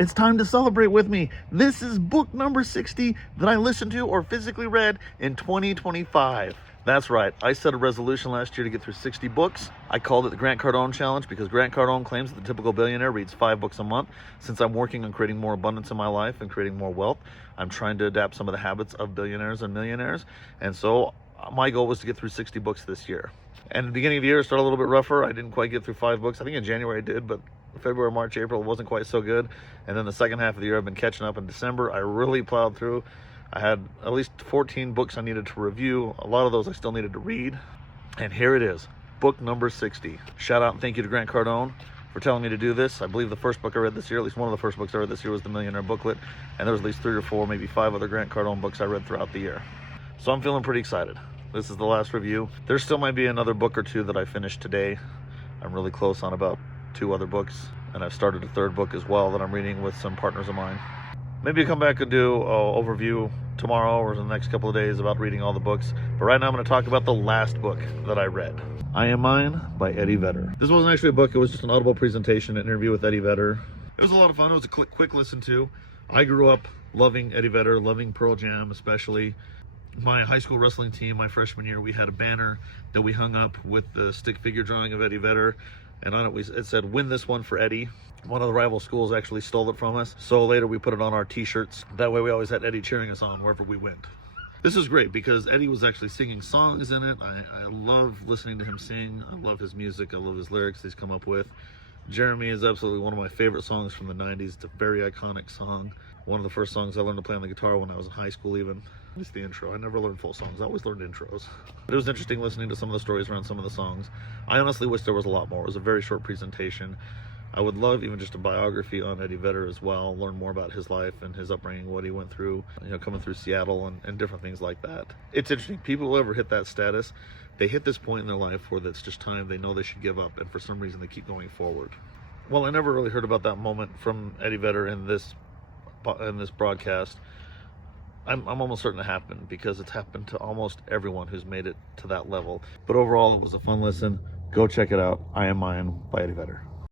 It's time to celebrate with me. This is book number 60 that I listened to or physically read in 2025. That's right, I set a resolution last year to get through 60 books. I called it the Grant Cardone Challenge because Grant Cardone claims that the typical billionaire reads 5 books a month. Since I'm working on creating more abundance in my life and creating more wealth, I'm trying to adapt some of the habits of billionaires and millionaires. And so my goal was to get through 60 books this year. And at the beginning of the year, it started a little bit rougher. I didn't quite get through 5 books. I think in January I did, but February, March, April, it wasn't quite so good. And then the second half of the year, I've been catching up. In December, I really plowed through. I had at least 14 books I needed to review. A lot of those I still needed to read. And here it is, book number 60. Shout out and thank you to Grant Cardone for telling me to do this. I believe the first book I read this year, at least one of the first books I read this year, was The Millionaire Booklet. And there was at least 3 or 4, maybe 5 other Grant Cardone books I read throughout the year. So I'm feeling pretty excited. This is the last review. There still might be another book or 2 that I finished today. I'm really close on about 2 other books. And I've started a 3rd book as well that I'm reading with some partners of mine. Maybe come back and do an overview tomorrow or the next couple of days about reading all the books. But right now I'm going to talk about the last book that I read. I Am Mine by Eddie Veder. This wasn't actually a book. It was just an audible presentation, an interview with Eddie Veder. It was a lot of fun. It was a quick listen to. I grew up loving Eddie Veder, loving Pearl Jam especially. My high school wrestling team, my freshman year, we had a banner that we hung up with the stick figure drawing of Eddie Vedder. And on it said, "Win this one for Eddie." One of the rival schools actually stole it from us. So later we put it on our t-shirts. That way we always had Eddie cheering us on wherever we went. This is great because Eddie was actually singing songs in it. I love listening to him sing. I love his music. I love his lyrics he's come up with. Jeremy is absolutely one of my favorite songs from the 90s. It's a very iconic song. One of the first songs I learned to play on the guitar when I was in high school even. Just the intro. I never learned full songs. I always learned intros. It was interesting listening to some of the stories around some of the songs. I honestly wish there was a lot more. It was a very short presentation. I would love even just a biography on Eddie Vedder as well, learn more about his life and his upbringing, what he went through, coming through Seattle and different things like that. It's interesting. People who ever hit that status, they hit this point in their life where it's just time, they know they should give up, and for some reason they keep going forward. Well, I never really heard about that moment from Eddie Vedder in this broadcast. I'm almost certain it happened because it's happened to almost everyone who's made it to that level. But overall, it was a fun listen. Go check it out. I Am Mine by Eddie Vedder.